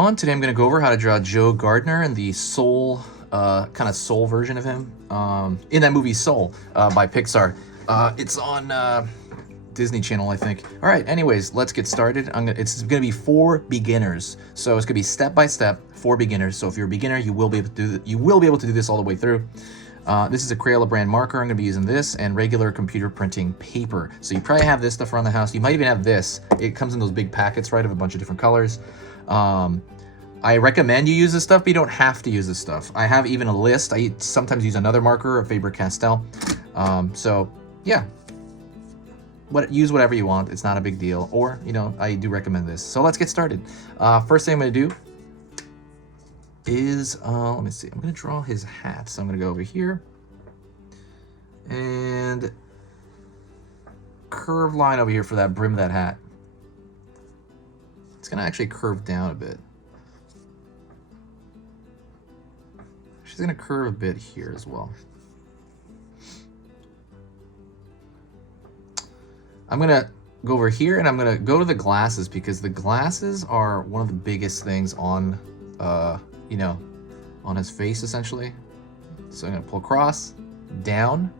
Today I'm going to go over how to draw Joe Gardner and the soul, kind of soul version of him in that movie Soul by Pixar. It's on Disney Channel, I think. All right, anyways, let's get started. It's going to be for beginners. So it's going to be step by step for beginners. So if you're a beginner, you will be able to do this all the way through. This is a Crayola brand marker. I'm going to be using this and regular computer printing paper. So you probably have this stuff around the house. You might even have this. It comes in those big packets, right, of a bunch of different colors. I recommend you use this stuff, but you don't have to use this stuff. I have even a list. I sometimes use another marker, a Faber-Castell. So yeah, use whatever you want. It's not a big deal. Or, you know, I do recommend this. So let's get started. First thing I'm going to do is, let me see. I'm going to draw his hat. So I'm going to go over here and curve line over here for that brim of that hat. It's going to actually curve down a bit. She's going to curve a bit here as well. I'm going to go over here and I'm going to go to the glasses because the glasses are one of the biggest things on, you know, on his face essentially. So I'm going to pull across, down.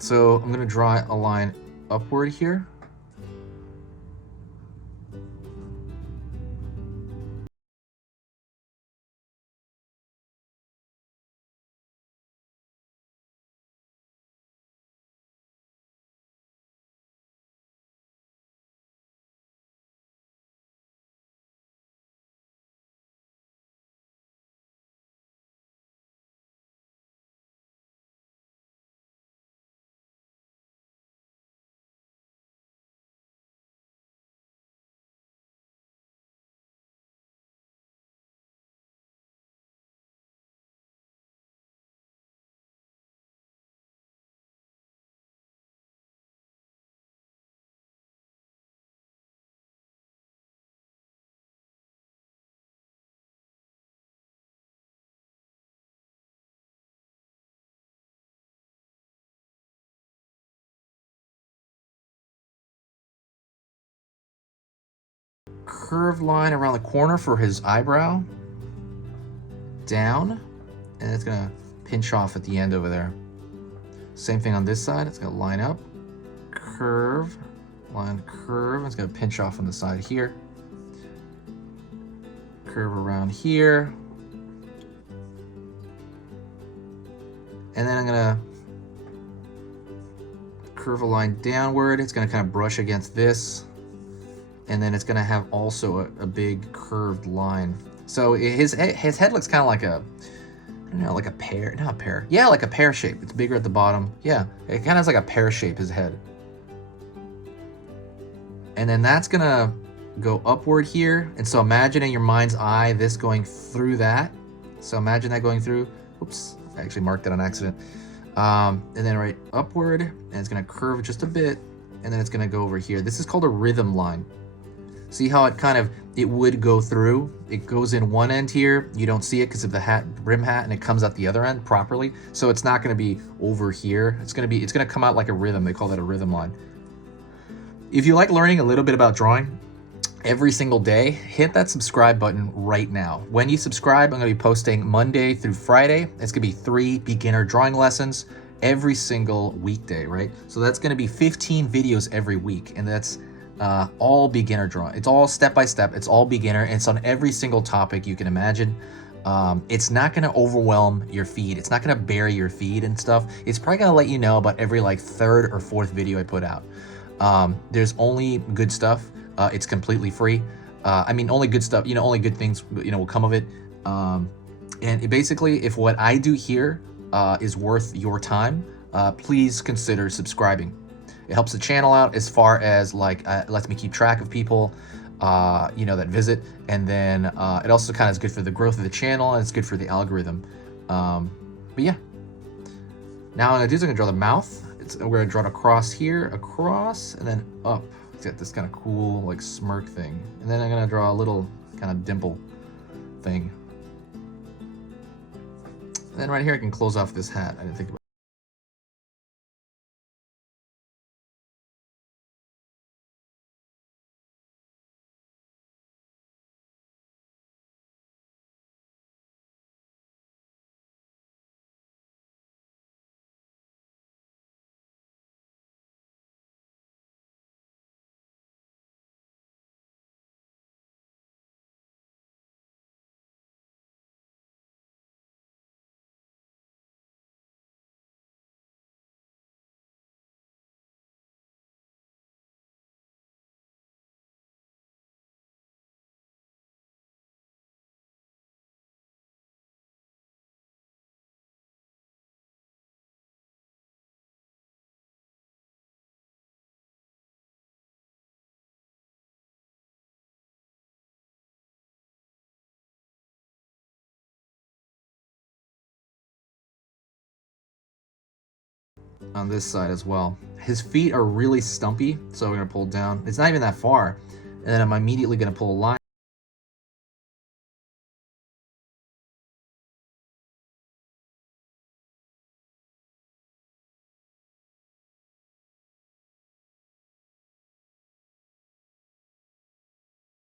So I'm going to draw a line upward here. Curved line around the corner for his eyebrow. Down. And it's going to pinch off at the end over there. Same thing on this side. It's going to line up. Curve. Line, curve. It's going to pinch off on the side here. Curve around here. And then I'm going to curve a line downward. It's going to kind of brush against this. And then it's going to have also a big curved line. So his head looks kind of like a, I don't know, like a pear, not a pear. Yeah, like a pear shape. It's bigger at the bottom. Yeah, it kind of has like a pear shape, his head. And then that's going to go upward here. And so imagine in your mind's eye this going through that So imagine that going through. Oops, I actually marked it on accident. And then right upward, and it's gonna curve just a bit, and then it's gonna go over here. This is called a rhythm line. See how it would go through? It goes in one end here. You don't see it because of the brim hat, and it comes out the other end properly. So it's not gonna be over here. It's gonna come out like a rhythm. They call that a rhythm line. If you like learning a little bit about drawing every single day, hit that subscribe button right now. When you subscribe, I'm gonna be posting Monday through Friday. It's gonna be 3 beginner drawing lessons every single weekday, right? So that's gonna be 15 videos every week, and that's all beginner drawing. It's all step-by-step, it's all beginner, and it's on every single topic you can imagine. It's not gonna overwhelm your feed. It's not gonna bury your feed and stuff. It's probably gonna let you know about every like 3rd or 4th video I put out. There's only good stuff. It's completely free. I mean, only good stuff, only good things, will come of it. And basically, if what I do here is worth your time, please consider subscribing. It helps the channel out as far as like, lets me keep track of people, that visit. And then it also kind of is good for the growth of the channel, and it's good for the algorithm. But yeah, now what I'm gonna do is I'm gonna draw the mouth. We're gonna draw it across here, across, and then up. It's got this kind of cool like smirk thing. And then I'm gonna draw a little kind of dimple thing. And then right here I can close off this hat. I didn't think about it. On this side as well. His feet are really stumpy, so we're gonna pull down. It's not even that far, and then I'm immediately gonna pull a line.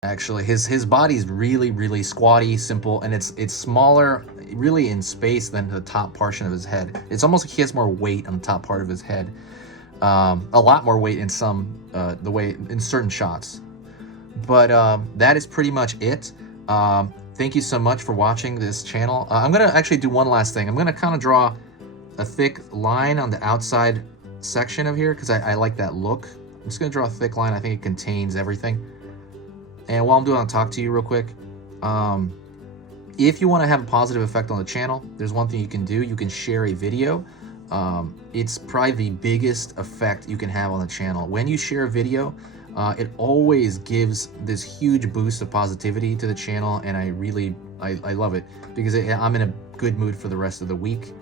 Actually, his body's really squatty, simple, and it's smaller, really in space than the top portion of his head. It's almost like he has more weight on the top part of his head. A lot more weight in in certain shots. But that is pretty much it. Thank you so much for watching this channel. I'm gonna actually do one last thing. I'm gonna kind of draw a thick line on the outside section of here because I like that look. I'm just gonna draw a thick line. I think it contains everything. And while I'm doing it, I'll talk to you real quick. If you want to have a positive effect on the channel, there's one thing you can do. You can share a video. It's probably the biggest effect you can have on the channel. When you share a video, it always gives this huge boost of positivity to the channel, and I love it because I'm in a good mood for the rest of the week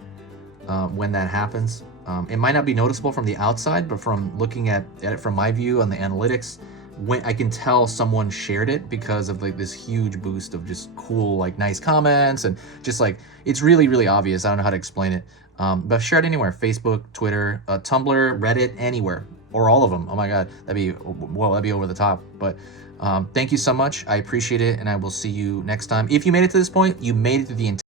when that happens. It might not be noticeable from the outside, but from looking at it from my view on the analytics, when I can tell someone shared it because of like this huge boost of just cool, like nice comments, and just like, it's really obvious. I don't know how to explain it. But share it anywhere: Facebook, Twitter, Tumblr, Reddit, anywhere, or all of them. Oh my God, that'd be over the top. But thank you so much. I appreciate it, and I will see you next time. If you made it to this point, you made it to the entire